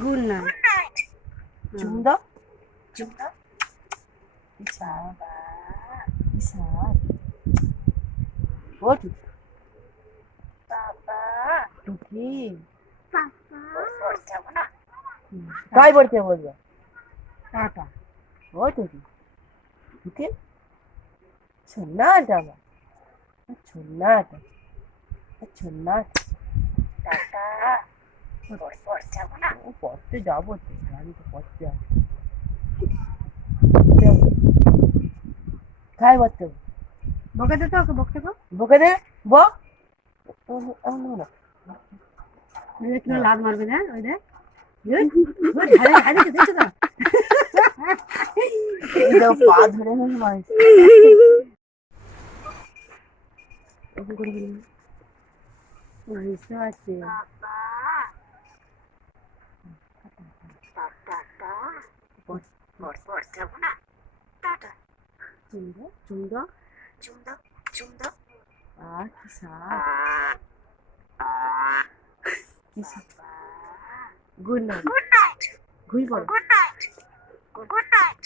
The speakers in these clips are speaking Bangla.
Good night. Good night. চুমু দাও, চুমু দাও। ইসা ইসা ও টুকি, বাবা টুকি বাবা পড়তে যাবো না, তাই পড়তে বলবো। টাটা। ও টুকি, টুকি ছন্না জামা, ছন্নাটা, ছন্নাটা। টাটা। পড়তে যাবো না, ও পড়তে যাবো তো, আমি তো পড়তে যাবো। খাই পড়তে বকে দে তো, ওকে বকতে কো। বকে দে, বক। না কিলো লাত মারবে না, ওই দেখ। দেখছো তো? এই দাও পা ধরে মারিস। বুঝতে পারছি। পড়তে যাবো না, টাটা। চুমদো চুমদো চুমদো, চুমদো। কিসা কিসা। Good night, good night. ঘুমিয়ে পড়ো, গুড নাইট, গুড নাইট।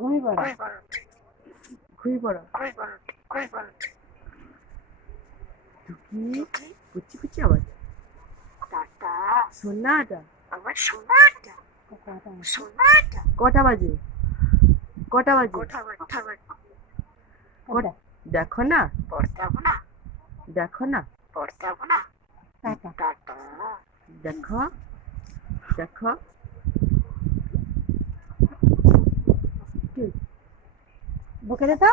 ঘুমিয়ে পড়ো। ঘুমিয়ে পড়ো, ঘুমিয়ে পড়ো। টুকি কুচি কুচি আওয়াজ। টাটা। সোনাটা, আমার সোনাটা, সোনাটা। কটা বাজে, কটা বাজে? কটা? দেখো না, পড়তে যাবো না, দেখো না, পড়তে যাবো না। টাটা। টাটা। দেখো, দেখো। বকে দে তো।